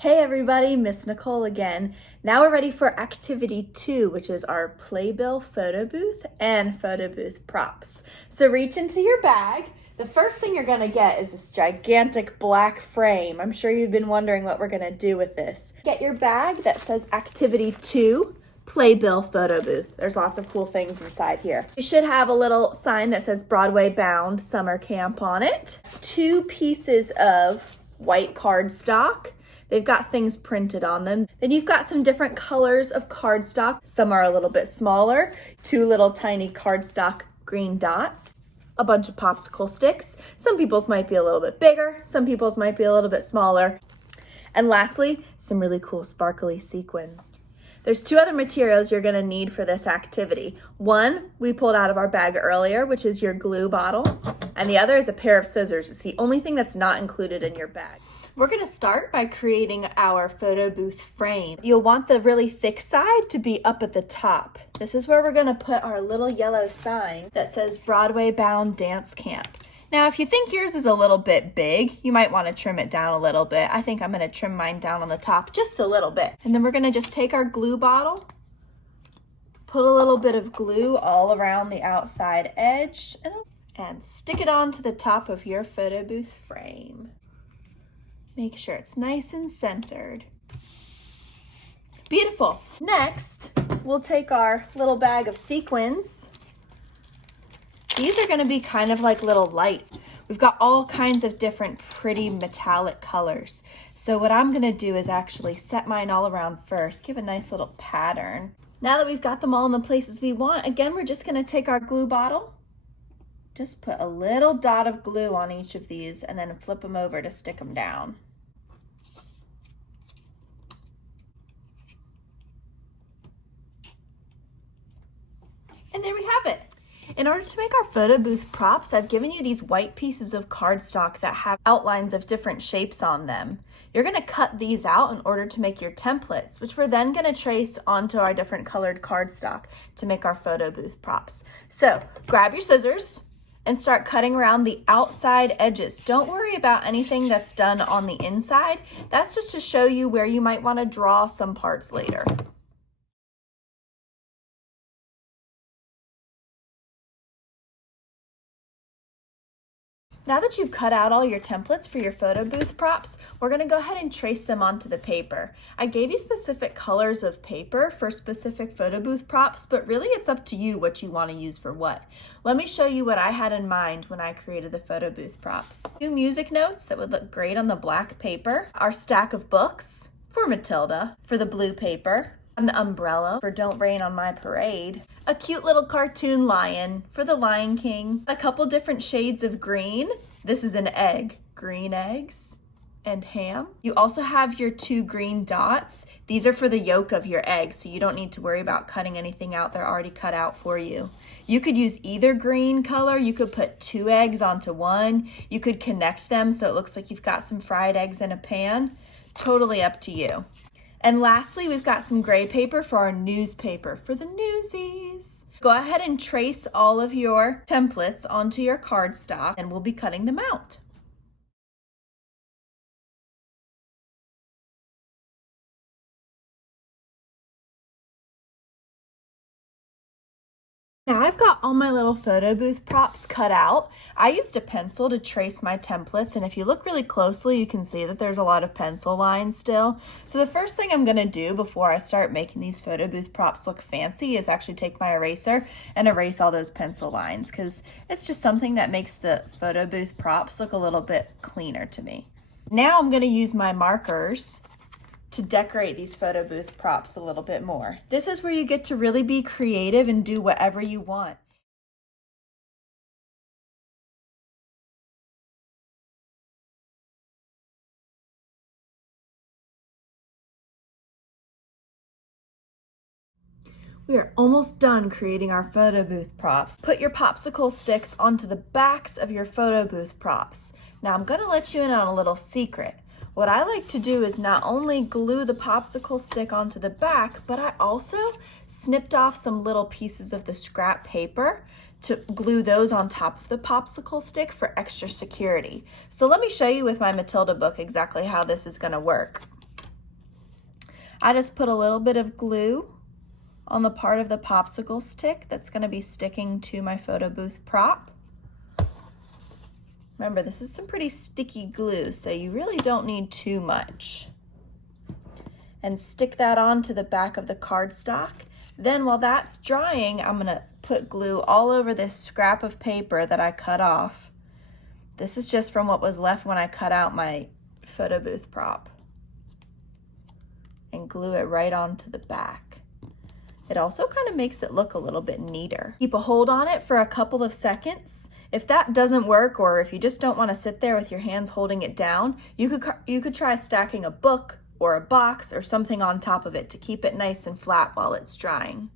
Hey everybody, Miss Nicole again. Now we're ready for activity 2, which is our Playbill photo booth and photo booth props. So reach into your bag. The first thing you're gonna get is this gigantic black frame. I'm sure you've been wondering what we're gonna do with this. Get your bag that says activity 2, Playbill photo booth. There's lots of cool things inside here. You should have a little sign that says Broadway Bound Summer Camp on it. 2 pieces of white cardstock. They've got things printed on them. Then you've got some different colors of cardstock. Some are a little bit smaller, 2 little tiny cardstock green dots, a bunch of popsicle sticks. Some people's might be a little bit bigger, some people's might be a little bit smaller. And lastly, some really cool sparkly sequins. There's 2 other materials you're gonna need for this activity. One we pulled out of our bag earlier, which is your glue bottle, and the other is a pair of scissors. It's the only thing that's not included in your bag. We're gonna start by creating our photo booth frame. You'll want the really thick side to be up at the top. This is where we're gonna put our little yellow sign that says Broadway Bound Dance Camp. Now, if you think yours is a little bit big, you might wanna trim it down a little bit. I think I'm gonna trim mine down on the top just a little bit. And then we're gonna just take our glue bottle, put a little bit of glue all around the outside edge, and stick it onto the top of your photo booth frame. Make sure it's nice and centered. Beautiful. Next, we'll take our little bag of sequins. These are gonna be kind of like little lights. We've got all kinds of different pretty metallic colors. So what I'm gonna do is actually set mine all around first, give a nice little pattern. Now that we've got them all in the places we want, again, we're just gonna take our glue bottle, just put a little dot of glue on each of these and then flip them over to stick them down. And there we have it. In order to make our photo booth props, I've given you these white pieces of cardstock that have outlines of different shapes on them. You're gonna cut these out in order to make your templates, which we're then gonna trace onto our different colored cardstock to make our photo booth props. So grab your scissors and start cutting around the outside edges. Don't worry about anything that's done on the inside. That's just to show you where you might wanna draw some parts later. Now that you've cut out all your templates for your photo booth props, we're gonna go ahead and trace them onto the paper. I gave you specific colors of paper for specific photo booth props, but really it's up to you what you wanna use for what. Let me show you what I had in mind when I created the photo booth props. 2 music notes that would look great on the black paper, our stack of books for Matilda for the blue paper, an umbrella for Don't Rain on My Parade, a cute little cartoon lion for the Lion King, a couple different shades of green. This is an egg, green eggs and ham. You also have your 2 green dots. These are for the yolk of your egg, so you don't need to worry about cutting anything out. They're already cut out for you. You could use either green color. You could put 2 eggs onto one. You could connect them so it looks like you've got some fried eggs in a pan. Totally up to you. And lastly, we've got some gray paper for our newspaper, for the newsies. Go ahead and trace all of your templates onto your cardstock and we'll be cutting them out. Now I've got all my little photo booth props cut out. I used a pencil to trace my templates, and if you look really closely, you can see that there's a lot of pencil lines still. So the first thing I'm gonna do before I start making these photo booth props look fancy is actually take my eraser and erase all those pencil lines, because it's just something that makes the photo booth props look a little bit cleaner to me. Now I'm gonna use my markers to decorate these photo booth props a little bit more. This is where you get to really be creative and do whatever you want. We are almost done creating our photo booth props. Put your popsicle sticks onto the backs of your photo booth props. Now I'm gonna let you in on a little secret. What I like to do is not only glue the popsicle stick onto the back, but I also snipped off some little pieces of the scrap paper to glue those on top of the popsicle stick for extra security. So let me show you with my Matilda book exactly how this is gonna work. I just put a little bit of glue on the part of the popsicle stick that's going to be sticking to my photo booth prop. Remember, this is some pretty sticky glue, so you really don't need too much. And stick that onto the back of the cardstock. Then while that's drying, I'm gonna put glue all over this scrap of paper that I cut off. This is just from what was left when I cut out my photo booth prop. And glue it right onto the back. It also kind of makes it look a little bit neater. Keep a hold on it for a couple of seconds. If that doesn't work, or if you just don't want to sit there with your hands holding it down, you could try stacking a book or a box or something on top of it to keep it nice and flat while it's drying.